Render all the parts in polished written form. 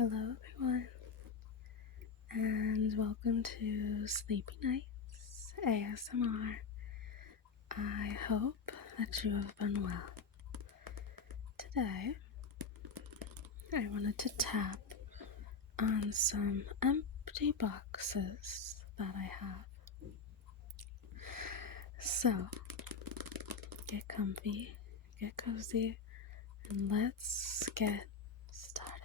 Hello, everyone, and welcome to Sleepy Nights ASMR. I hope that you have been well. Today, I wanted to tap on some empty boxes that I have. So, get comfy, get cozy, and let's get started.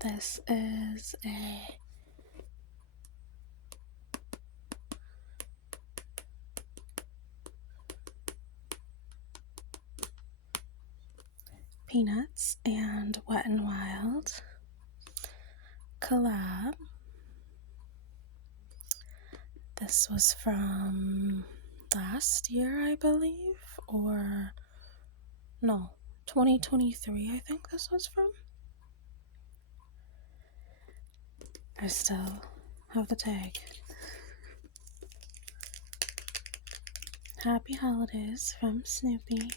This is a Peanuts and Wet n Wild collab. This was from last year, I believe, or no, 2023, I think this was from. I still have the tag. Happy holidays from Snoopy.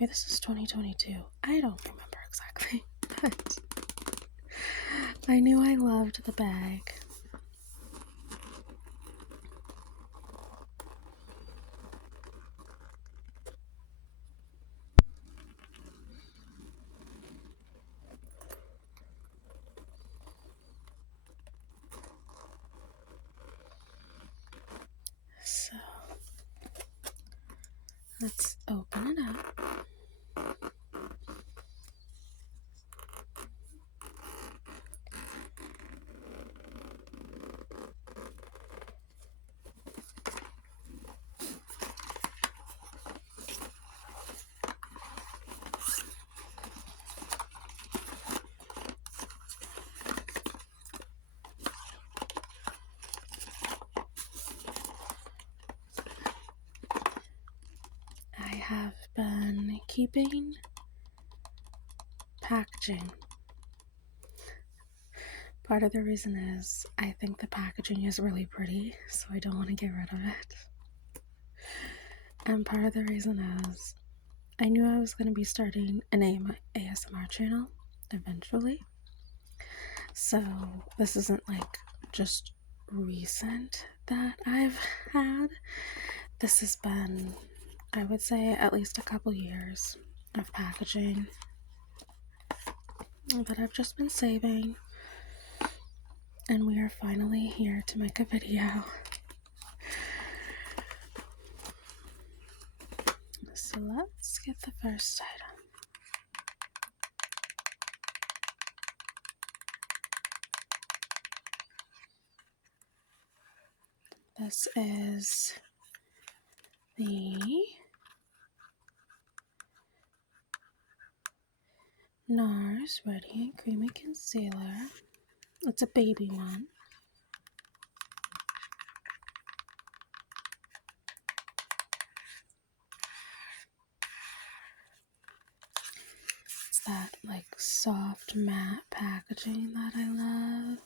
Maybe this is 2022. I don't remember exactly, but I knew I loved the bag. So, let's open it up. I have been keeping packaging. Part of the reason is I think the packaging is really pretty, so I don't want to get rid of it. And part of the reason is I knew I was going to be starting an ASMR channel eventually. So this isn't like just recent that I've had. This has been, I would say, at least a couple years of packaging that I've just been saving. And we are finally here to make a video. So let's get the first item. This is the Nars Radiant Creamy Concealer. It's a baby one. It's that like soft matte packaging that I love.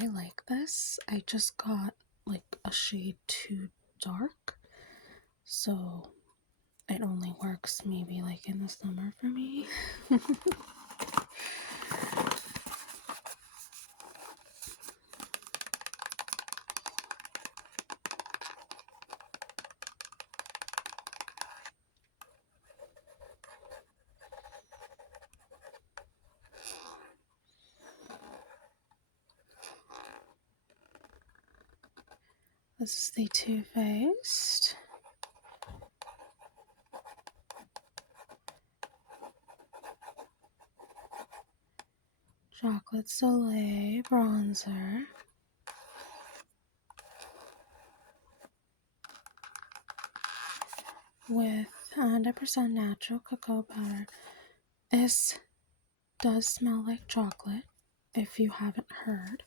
I like this. I just got like a shade too dark, so it only works maybe like in the summer for me. This is the Too Faced Chocolate Soleil Bronzer. with 100% natural cocoa powder. This does smell like chocolate, if you haven't heard.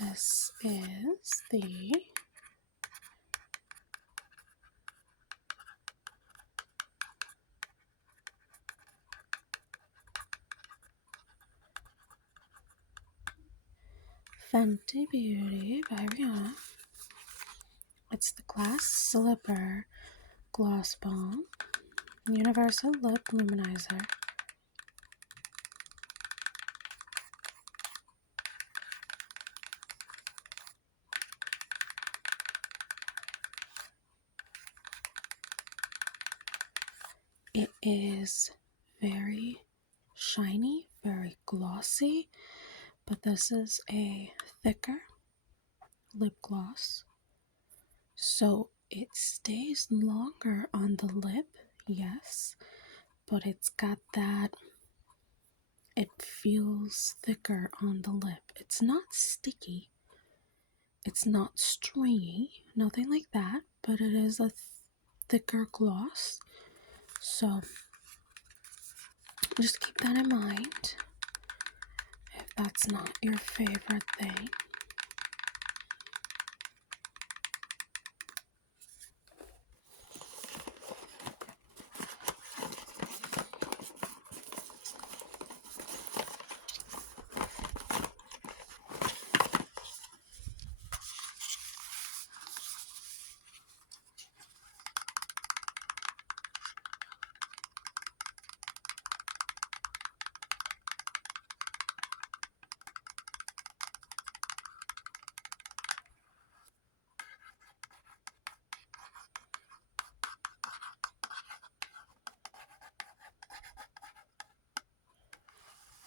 This is the Fenty Beauty by Rihanna. It's the Glass Slipper Gloss Balm Universal Lip Luminizer. It is very shiny, very glossy, but this is a thicker lip gloss, so it stays longer on the lip, yes, but it's got that, it feels thicker on the lip. It's not sticky, it's not stringy, nothing like that, but it is a thicker gloss, so just keep that in mind if that's not your favorite thing.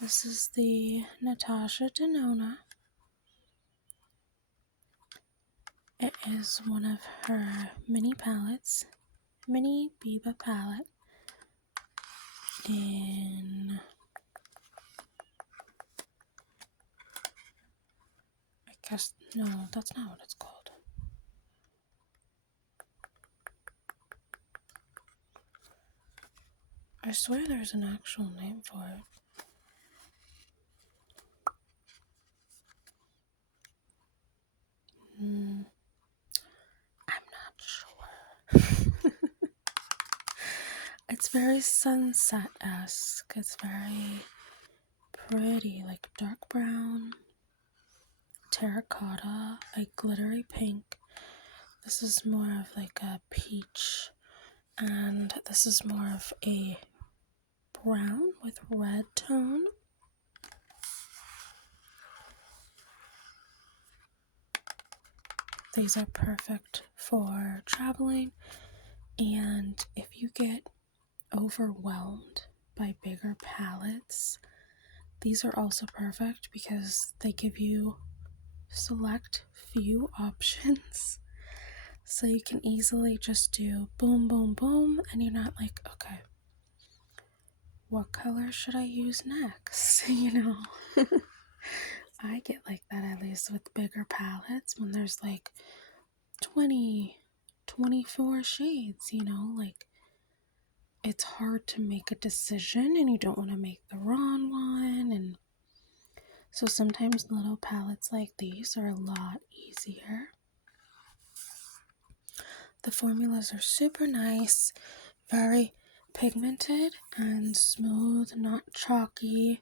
This is the Natasha Denona. It is one of her mini palettes, mini Biba palette in, I guess, no, that's not what it's called. I swear there's an actual name for it. I'm not sure. It's very sunset-esque. It's very pretty, like dark brown, terracotta, like glittery pink. This is more of like a peach, and this is more of a brown with red tone. These are perfect for traveling, and if you get overwhelmed by bigger palettes, these are also perfect because they give you select few options. So you can easily just do boom, boom, boom, and you're not like, okay, what color should I use next? You know? I get like that at least with bigger palettes when there's like 20, 24 shades, you know? Like, it's hard to make a decision and you don't want to make the wrong one. And so sometimes little palettes like these are a lot easier. The formulas are super nice, very pigmented and smooth, not chalky.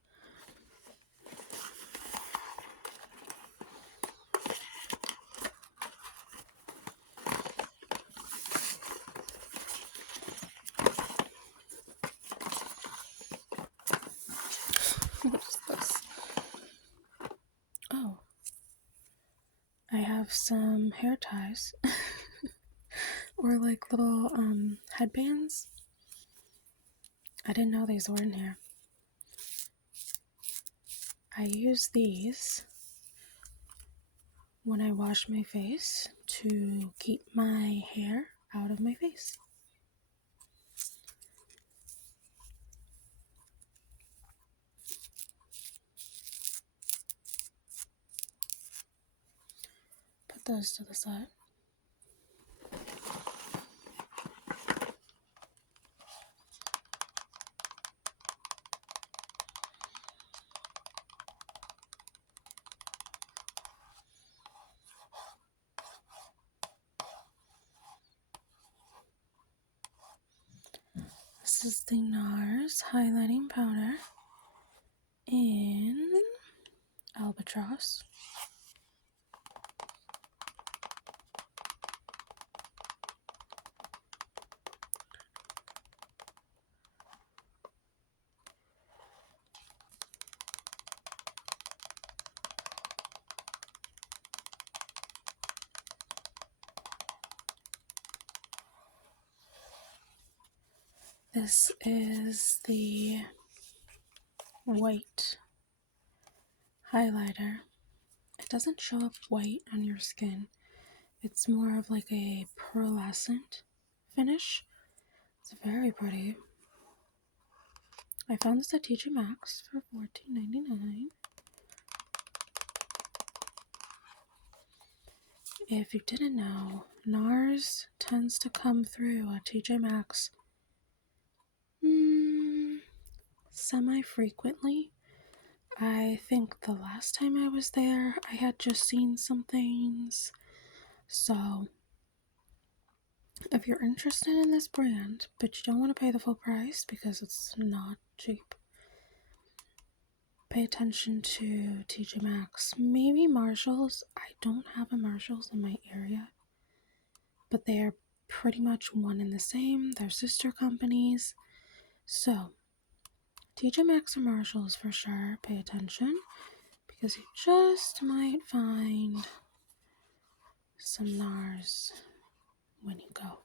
What is this? Oh, I have have some hair ties or like little headbands. I didn't know these were in here. I use these when I wash my face to keep my hair out of my face. Put those to the side. This is the Nars highlighting powder in Albatross. This is the white highlighter. It doesn't show up white on your skin. It's more of like a pearlescent finish. It's very pretty. I found this at TJ Maxx for $14.99. If you didn't know, Nars tends to come through at TJ Maxx semi-frequently. I think the last time I was there, I had just seen some things. So, if you're interested in this brand, but you don't want to pay the full price because it's not cheap, pay attention to TJ Maxx. Maybe Marshalls. I don't have a Marshalls in my area, but they are pretty much one and the same. They're sister companies. So, TJ Maxx or Marshalls for sure. Pay attention because you just might find some Nars when you go.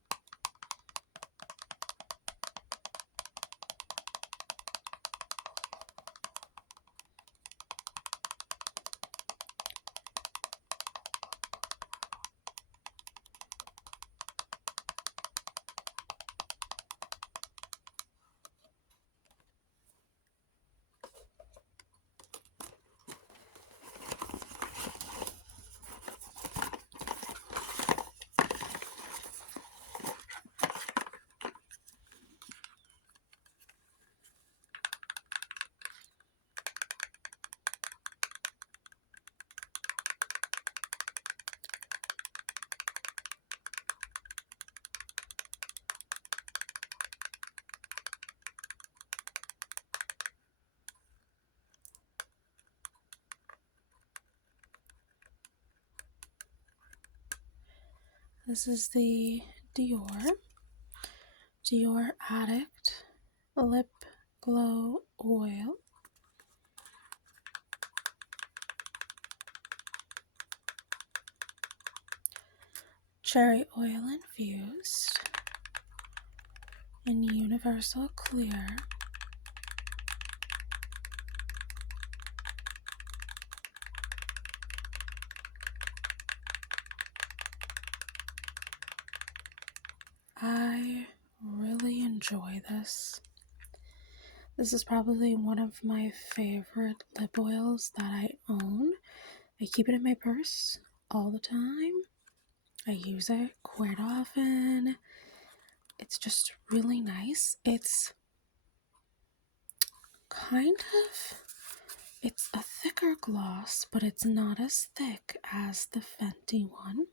This is the Dior Addict Lip Glow Oil. Cherry oil infused in universal clear. I really enjoy this. This is probably one of my favorite lip oils that I own. I keep it in my purse all the time. I use it quite often. It's just really nice. It's it's a thicker gloss, but it's not as thick as the Fenty one.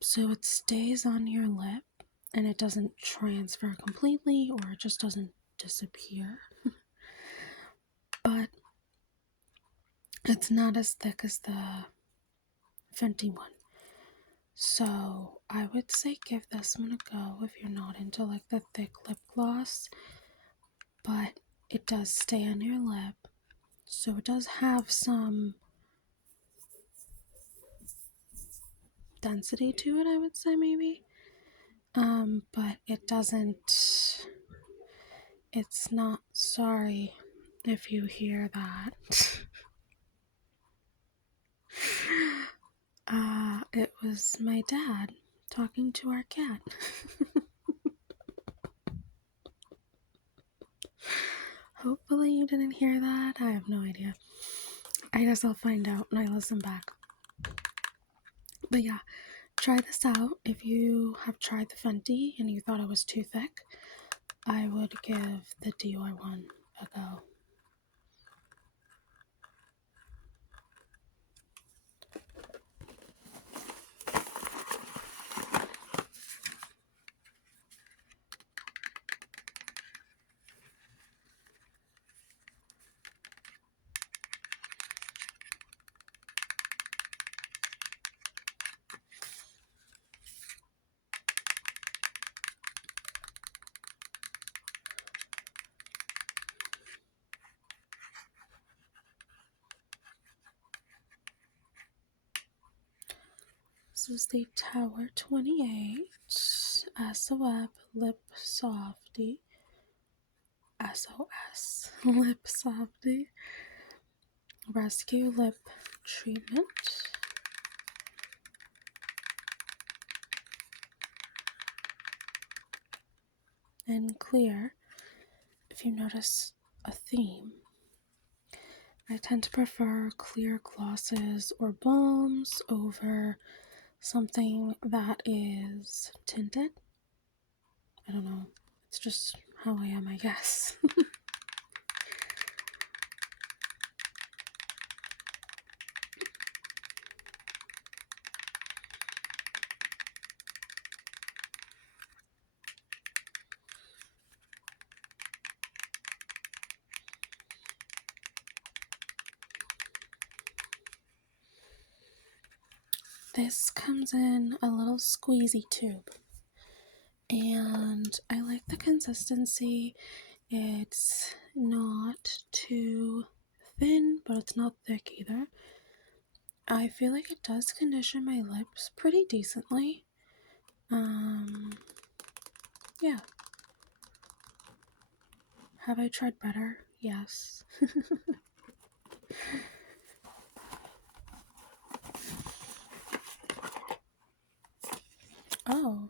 So it stays on your lip and it doesn't transfer completely or it just doesn't disappear. But it's not as thick as the Fenty one. So I would say give this one a go if you're not into like the thick lip gloss. But it does stay on your lip. So it does have some density to it, I would say, maybe. But it doesn't, it's not, sorry if you hear that. It was my dad talking to our cat. Hopefully you didn't hear that. I have no idea. I guess I'll find out when I listen back. But yeah, try this out. If you have tried the Fenty and you thought it was too thick, I would give the Dior one a go. This is the Tower 28 SOF Lip Softy. SOS Lip Softy Rescue Lip Treatment. And clear. If you notice a theme, I tend to prefer clear glosses or balms over something that is tinted. I don't know. It's just how I am, I guess. This comes in a little squeezy tube, and I like the consistency. It's not too thin, but it's not thick either. I feel like it does condition my lips pretty decently. Yeah. Have I tried better? Yes. Oh.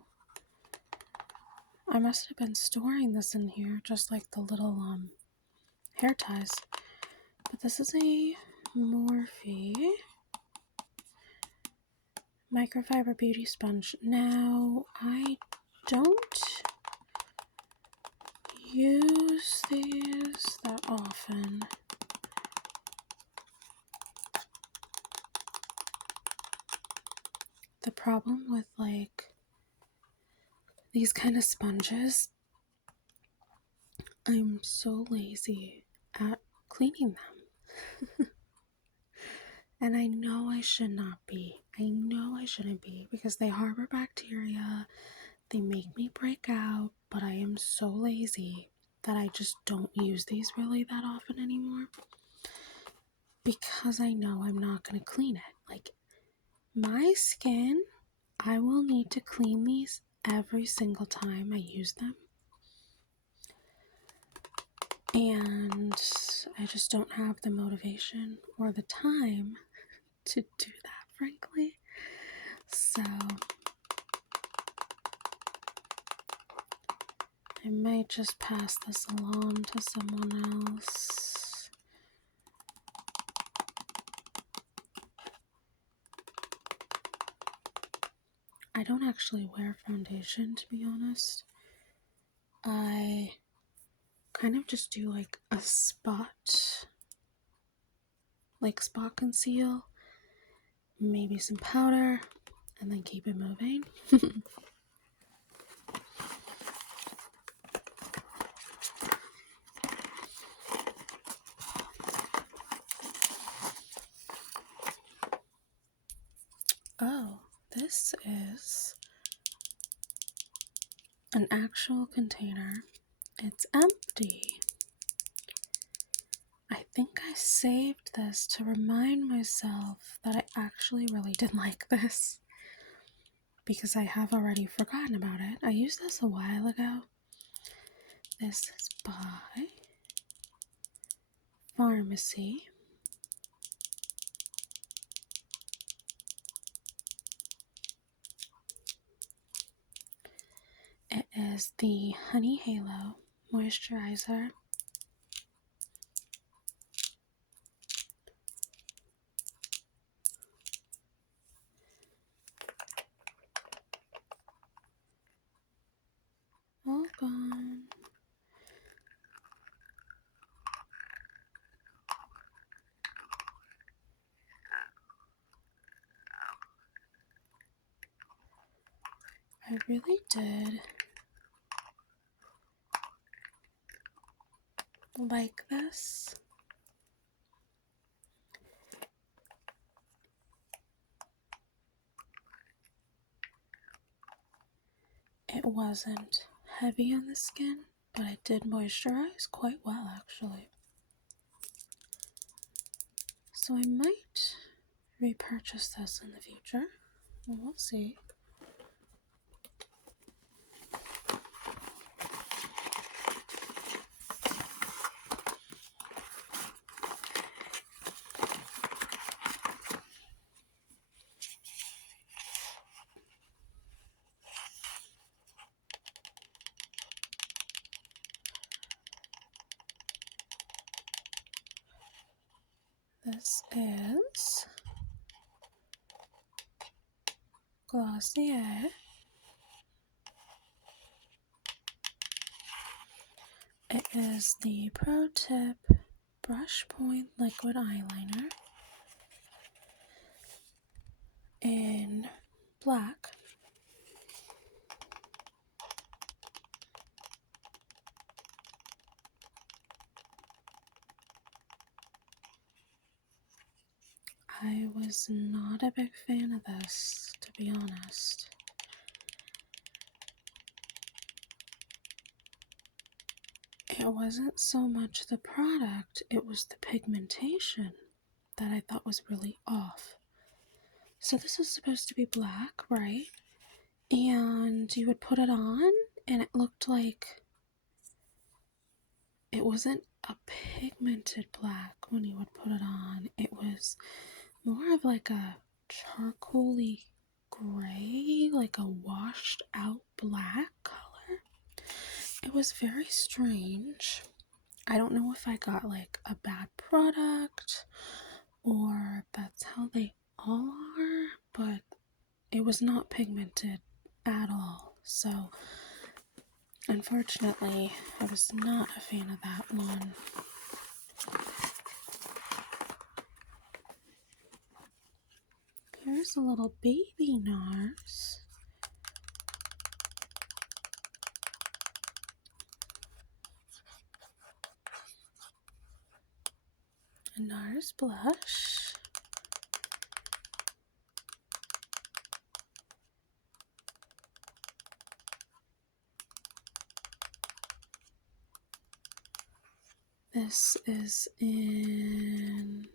I must have been storing this in here, just like the little hair ties. But this is a Morphe microfiber beauty sponge. Now, I don't use these that often. The problem with like these kind of sponges, I'm so lazy at cleaning them. And I know I should not be. I know I shouldn't be because they harbor bacteria. They make me break out, but I am so lazy that I just don't use these really that often anymore. Because I know I'm not going to clean it. Like, my skin, I will need to clean these every single time I use them. And I just don't have the motivation or the time to do that, frankly. So I might just pass this along to someone else. I don't actually wear foundation, to be honest. I kind of just do like a spot conceal, maybe some powder, and then keep it moving. Oh, this is an actual container. It's empty. I think I saved this to remind myself that I actually really did like this, because I have already forgotten about it. I used this a while ago. This is by Pharmacy. It is the Honey Halo Moisturizer. All gone. I really did like this. It wasn't heavy on the skin, but it did moisturize quite well actually. So I might repurchase this in the future. We'll see. This is Glossier. It is the Pro Tip Brush Point Liquid Eyeliner in black. I was not a big fan of this, to be honest. It wasn't so much the product, it was the pigmentation that I thought was really off. So this is supposed to be black, right? And you would put it on and it looked like it wasn't a pigmented black when you would put it on. It was more of like a charcoaly gray, like a washed out black color. It was very strange. I don't know if I got like a bad product or that's how they all are, but it was not pigmented at all. So unfortunately, I was not a fan of that one. Here's a little baby Nars. A Nars blush. This is in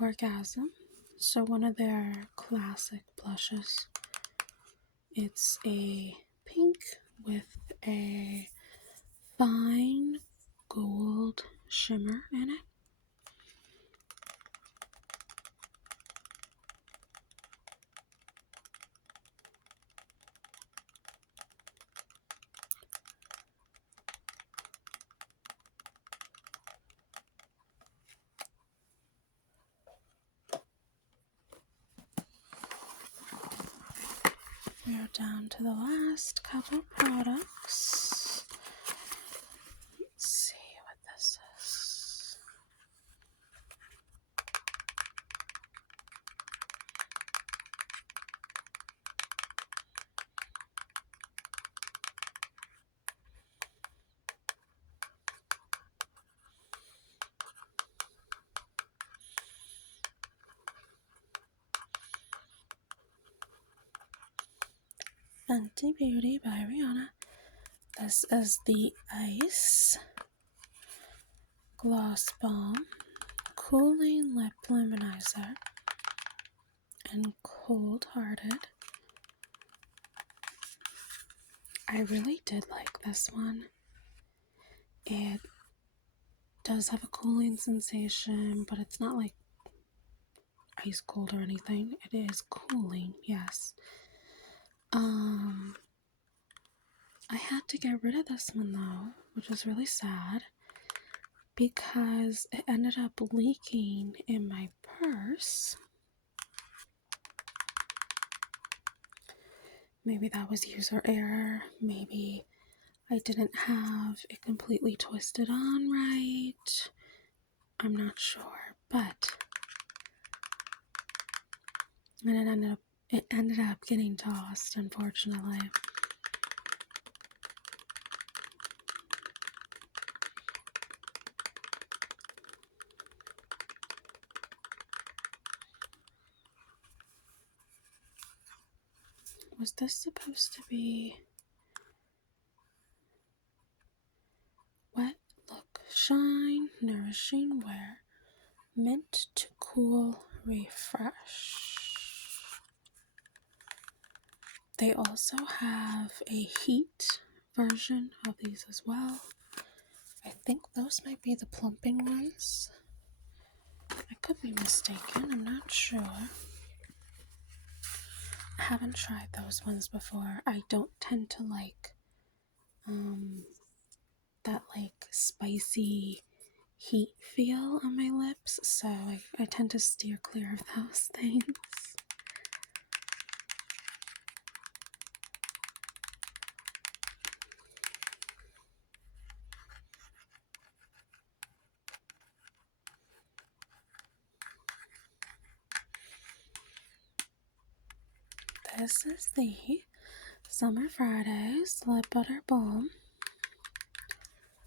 Orgasm, so one of their classic blushes. It's a pink with a fine gold shimmer in it. We're down to the last couple products. Let's see what this is. Fenty Beauty by Rihanna. This is the Ice Gloss Balm. Cooling Lip Luminizer in Cold Hearted. I really did like this one. It does have a cooling sensation, but it's not like ice cold or anything. It is cooling, yes. I had to get rid of this one though, which is really sad because it ended up leaking in my purse. Maybe that was user error. Maybe I didn't have it completely twisted on right. I'm not sure, but and it ended up getting tossed, unfortunately. Was this supposed to be Wet Look Shine Nourishing Wear, meant to cool, refresh? They also have a heat version of these as well. I think those might be the plumping ones. I could be mistaken, I'm not sure. I haven't tried those ones before. I don't tend to like that like spicy heat feel on my lips, so I tend to steer clear of those things. This is the Summer Fridays Lip Butter Balm.